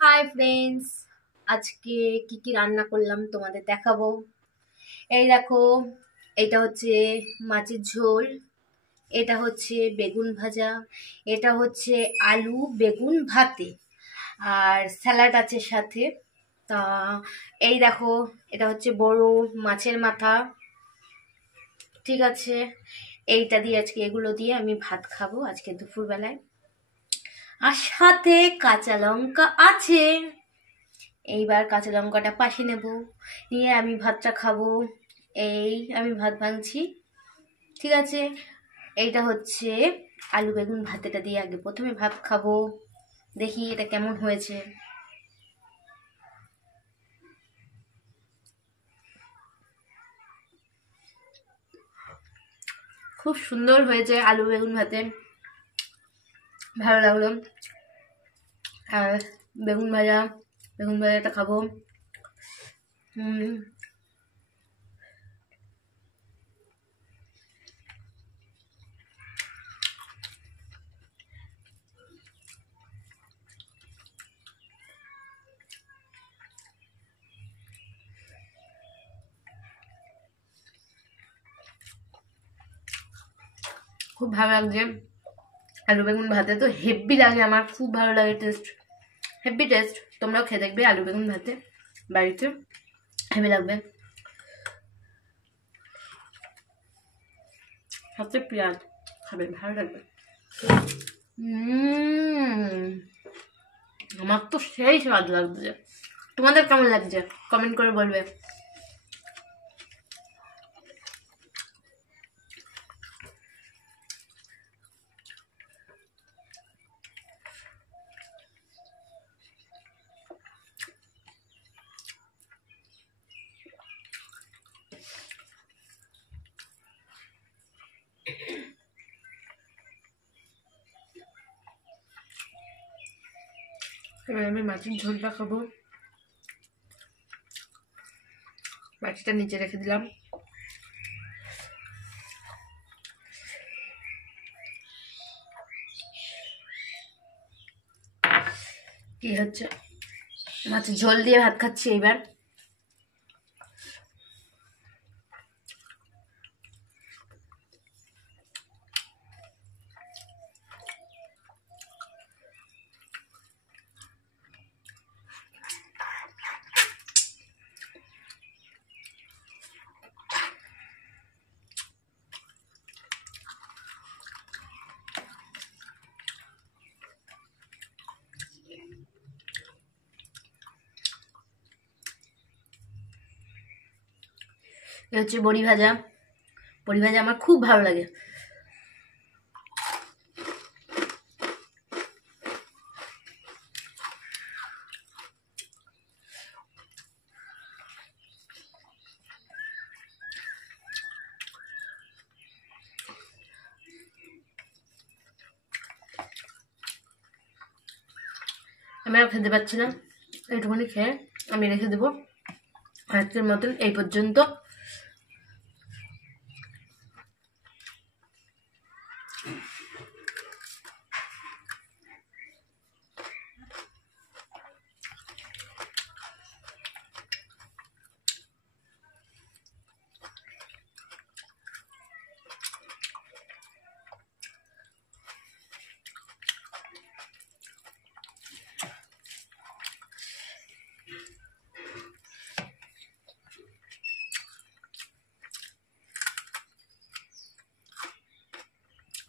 Hi friends, আজকে কি কি রান্না করলাম তোমাদের দেখাবো। এই দেখো, এটা হচ্ছে মাছের ঝোল, এটা হচ্ছে বেগুন ভাজা, এটা হচ্ছে আলু বেগুন ভাতে, আর স্যালাড আছে সাথে। তা এই দেখো, এটা হচ্ছে বড় মাছের মাথা। ঠিক আছে, এইটা দিয়ে আজকে এগুলো দিয়ে আমি ভাত খাবো আজকে দুপুরবেলায়। আর সাথে কাঁচা লঙ্কা আছে। এইবার কাঁচা লঙ্কাটা পাশে নেব, নিয়ে আমি ভাতটা খাবো। এই আমি ভাত ভাঙছি। ঠিক আছে, এইটা হচ্ছে আলু বেগুন ভাতেটা দিয়ে আগে প্রথমে ভাত খাবো। দেখি এটা কেমন হয়েছে। খুব সুন্দর হয়েছে আলু বেগুন ভাতে, ভালো লাগলো। আর বেগুন ভাজা, বেগুন ভাজাটা খাবো। হুম, খুব ভালো লাগছে। আলু বেগুন ভাতে তো হেভি লাগে, আমার খুব ভালো লাগে, টেস্ট হেভি টেস্ট। তোমরাও খেয়ে দেখবে আলু বেগুন ভাতে বাড়িতে, হেভি লাগবে। সাথে পেঁয়াজ খাবে, ভালো লাগবে। আমার তো সেই স্বাদ লাগছে। তোমাদের কেমন লাগছে কমেন্ট করে বলবে। এবার আমি মাছের ঝোলটা খাবো। মাছটা নিচে রেখে দিলাম। কি হচ্ছে, মাছের ঝোল দিয়ে ভাত খাচ্ছি এইবার। এটা হচ্ছে বড়ি ভাজা। বড়ি ভাজা আমার খুব ভালো লাগে। আমি আর খেতে পাচ্ছি না, এইটুকুনি খেয়ে আমি রেখে দেবো। আজকের মতন এই পর্যন্ত।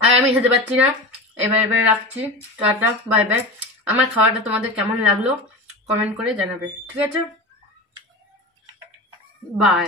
আর আমি খেতে পাচ্ছি না, এবার এবার রাখছি। Tata, bye bye. আমার খাওয়াটা তোমাদের কেমন লাগলো কমেন্ট করে জানাবে, ঠিক আছে? বাই।